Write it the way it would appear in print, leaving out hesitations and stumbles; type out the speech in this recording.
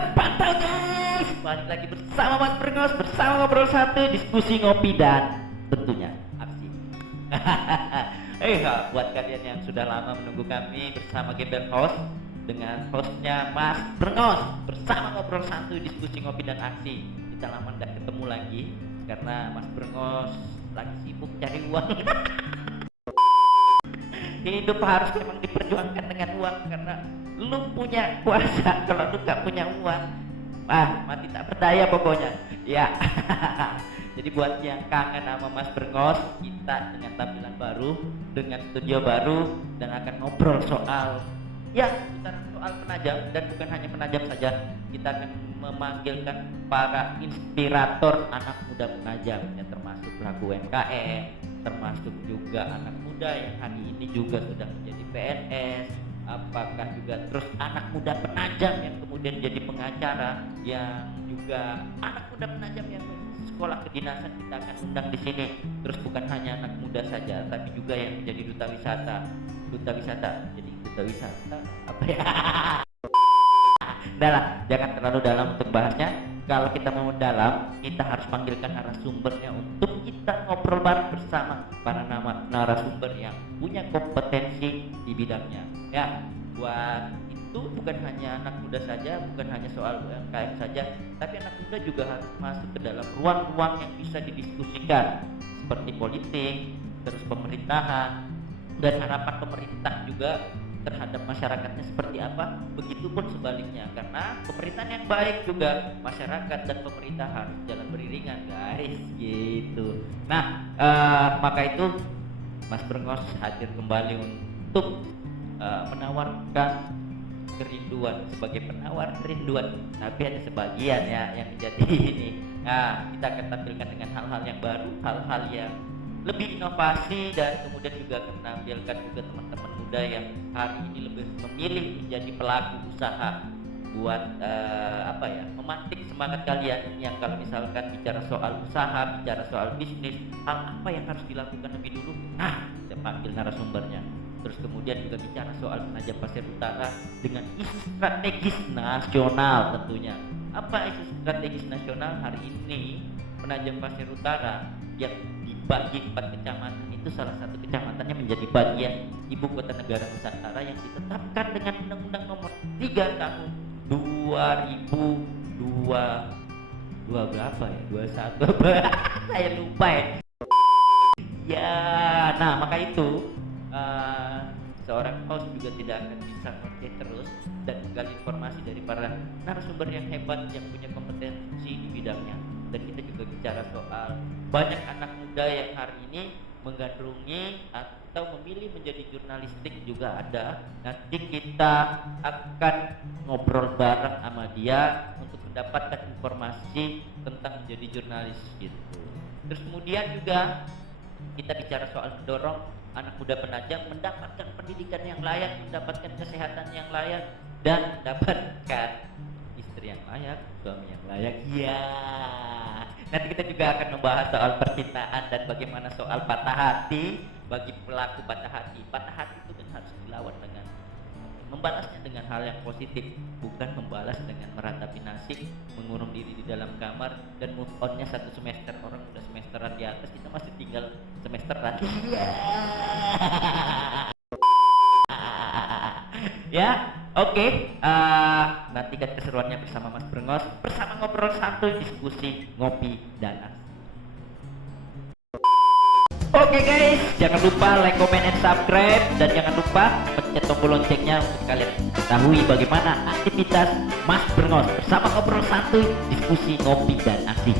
Selamat pantau guys, balik lagi bersama Mas Brengos, bersama ngobrol satu, diskusi ngopi dan tentunya aksi. Buat kalian yang sudah lama menunggu kami bersama Gembel Host dengan hostnya Mas Brengos bersama ngobrol satu, diskusi ngopi dan aksi. Kita lama nggak ketemu lagi karena Mas Brengos lagi sibuk cari uang. Hidup harus memang diperjuangkan dengan uang karena lu punya kuasa, kalau lu gak punya uang mati tak berdaya pokoknya ya. Jadi buat yang kangen sama Mas Brengos, kita dengan tampilan baru, dengan studio baru, dan akan ngobrol soal putaran soal penajam, dan bukan hanya penajam saja. Kita akan memanggilkan para inspirator anak muda penajam, yang termasuk pelaku UMKM, termasuk juga anak muda yang hari ini juga sudah menjadi PNS, apakah juga terus anak muda penajam yang kemudian jadi pengacara, yang juga anak muda penajam yang sekolah kedinasan kita akan undang di sini. Terus bukan hanya anak muda saja, tapi juga yang menjadi duta wisata. Jadi duta wisata apa ya? Udah lah, jangan terlalu dalam untuk bahasnya. Kalau kita mau dalam, kita harus panggilkan narasumbernya untuk kita ngobrol bareng bersama para narasumber yang punya kompetensi di bidangnya. Ya, buat itu bukan hanya anak muda saja, bukan hanya soal UMKM saja, tapi anak muda juga harus masuk ke dalam ruang-ruang yang bisa didiskusikan seperti politik, terus pemerintahan, dan harapan pemerintah juga terhadap masyarakatnya seperti apa. Begitupun sebaliknya, karena pemerintahan yang baik juga masyarakat dan pemerintah harus jalan beriringan guys, gitu. Nah, maka itu Mas Brengos hadir kembali untuk menawarkan kerinduan sebagai penawar kerinduan, tapi ada sebagian ya yang menjadi ini. Nah, kita akan tampilkan dengan hal-hal yang baru, hal-hal yang lebih inovasi, dan kemudian juga akan menampilkan juga teman-teman muda yang hari ini lebih memilih menjadi pelaku usaha buat memantik semangat kalian yang kalau misalkan bicara soal usaha, bicara soal bisnis, hal apa yang harus dilakukan lebih dulu. Nah, kita panggil narasumbernya. Terus kemudian juga bicara soal penajam pasir utara dengan isu strategis nasional tentunya. Apa isu strategis nasional hari ini? Penajam pasir utara yang dibagi 4 kecamatan itu salah satu kecamatannya menjadi bagian ibu kota negara Nusantara yang ditetapkan dengan Undang-Undang Nomor 3 tahun 2002 berapa ya? 21 saya lupa ya. Nah, maka itu seorang host juga tidak akan bisa ngoceh terus dan menggali informasi dari para narasumber yang hebat yang punya kompetensi di bidangnya. Dan kita juga bicara soal banyak anak muda yang hari ini menggandrungi atau memilih menjadi jurnalistik juga ada. Nanti kita akan ngobrol bareng sama dia untuk mendapatkan informasi tentang menjadi jurnalis gitu. Terus kemudian juga kita bicara soal mendorong anak muda penajam mendapatkan pendidikan yang layak, mendapatkan kesehatan yang layak, dan mendapatkan istri yang layak, suami yang layak. Ya, nanti kita juga akan membahas soal percintaan dan bagaimana soal patah hati bagi pelaku patah hati. Patah hati itu kan harus dilawan dengan membalasnya dengan hal yang positif, bukan membalas dengan meratapi nasib, mengurung diri di dalam kamar dan move onnya 1 semester. Orang udah semesteran di atas, kita masih tinggal semesteran. Ya, oke. Nantikan keseruannya bersama Mas Brengos, bersama ngobrol satu, diskusi ngopi dan aksi. Oke guys, jangan lupa like, comment, and subscribe, dan jangan lupa pencet tombol loncengnya untuk kalian ketahui bagaimana aktivitas Mas Brengos bersama ngobrol satu, diskusi ngopi dan aksi.